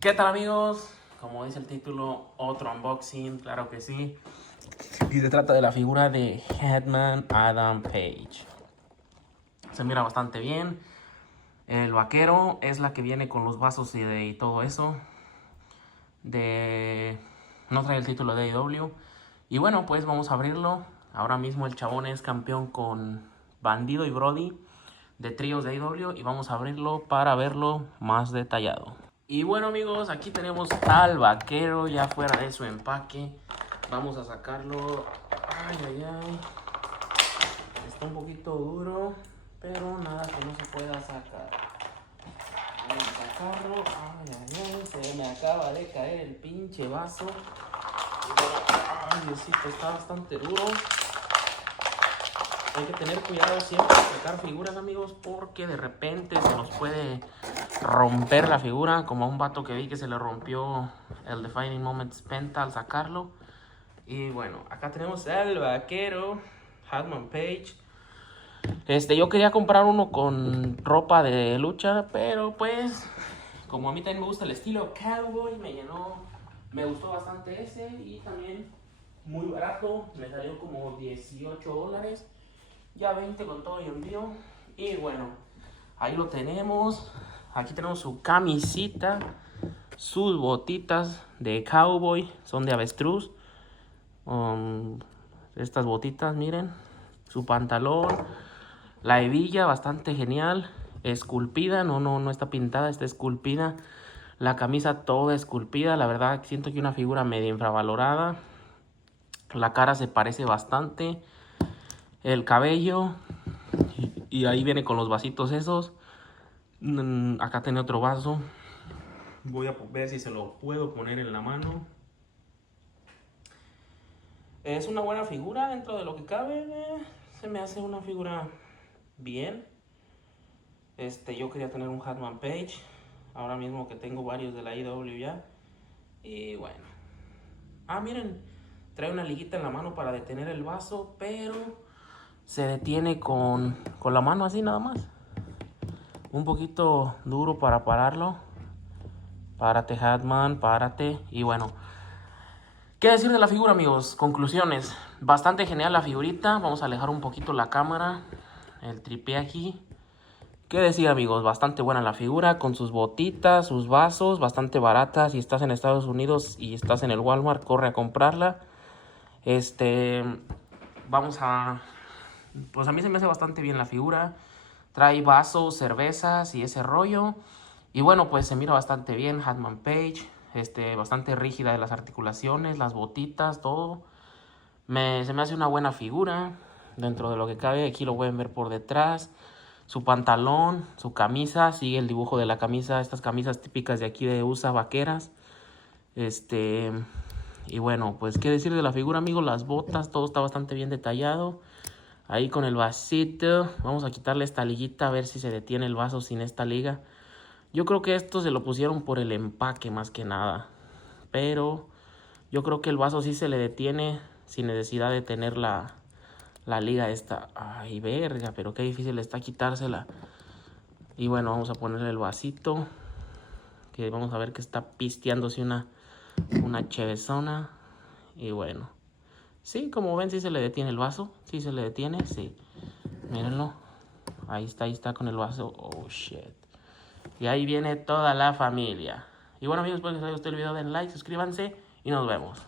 ¿Qué tal, amigos? Como dice el título, otro unboxing, claro que sí. Y se trata de la figura de Hetman Adam Page. Se mira bastante bien. El vaquero es la que viene con los vasos y todo eso. No trae el título de AEW. Y bueno, pues vamos a abrirlo. Ahora mismo el chabón es campeón con Bandido y Brody de tríos de AEW. Y vamos a abrirlo para verlo más detallado. Y bueno, amigos, aquí tenemos al vaquero ya fuera de su empaque. Vamos a sacarlo. Ay, ay, ay. Está un poquito duro, pero nada que no se pueda sacar. Vamos a sacarlo. Ay, ay, ay. Se me acaba de caer el pinche vaso. Ay, Diosito, está bastante duro. Hay que tener cuidado siempre al sacar figuras, amigos, porque de repente se nos puede romper la figura, como a un vato que vi que se le rompió el Defining Moments Penta al sacarlo. Y bueno, acá tenemos al vaquero Hetman Page. Yo quería comprar uno con ropa de lucha, pero pues como a mí también me gusta el estilo cowboy, me gustó bastante ese. Y también muy barato, me salió como $18, ya 20 con todo y envío. Y bueno, ahí lo tenemos. Aquí tenemos su camisita, sus botitas de cowboy, son de avestruz. Estas botitas, miren, su pantalón, la hebilla bastante genial, esculpida, no está pintada, está esculpida. La camisa toda esculpida, la verdad siento que una figura medio infravalorada. La cara se parece bastante, el cabello, y ahí viene con los vasitos esos. Acá tiene otro vaso. Voy a ver si se lo puedo poner en la mano. Es una buena figura dentro de lo que cabe. Se me hace una figura bien. Yo quería tener un Hetman Page. Ahora mismo que tengo varios de la IW ya. Y bueno. Ah, miren. Trae una liguita en la mano para detener el vaso. Pero se detiene con la mano así nada más. Un poquito duro para pararlo. Párate, Hetman, párate. Y bueno, ¿qué decir de la figura, amigos? Conclusiones. Bastante genial la figurita. Vamos a alejar un poquito la cámara. El tripié aquí. ¿Qué decir, amigos? Bastante buena la figura. Con sus botitas, sus vasos. Bastante barata. Si estás en Estados Unidos y estás en el Walmart, corre a comprarla. Vamos a... Pues a mí se me hace bastante bien la figura. Trae vasos, cervezas y ese rollo. Y bueno, pues se mira bastante bien. Hetman Page. Bastante rígida de las articulaciones, las botitas, todo. Se me hace una buena figura. Dentro de lo que cabe, aquí lo pueden ver por detrás. Su pantalón, su camisa, sigue el dibujo de la camisa. Estas camisas típicas de aquí de USA, vaqueras. Y bueno, pues qué decir de la figura, amigos. Las botas, todo está bastante bien detallado. Ahí con el vasito. Vamos a quitarle esta liguita a ver si se detiene el vaso sin esta liga. Yo creo que esto se lo pusieron por el empaque más que nada. Pero yo creo que el vaso sí se le detiene sin necesidad de tener la liga esta. Ay, verga, pero qué difícil está quitársela. Y bueno, vamos a ponerle el vasito. Que vamos a ver que está pisteándose una chevezona. Y bueno. Sí, como ven, sí se le detiene el vaso. Sí se le detiene, sí. Mírenlo. Ahí está con el vaso. Oh, shit. Y ahí viene toda la familia. Y bueno, amigos, espero que les haya gustado el video. Den like, suscríbanse y nos vemos.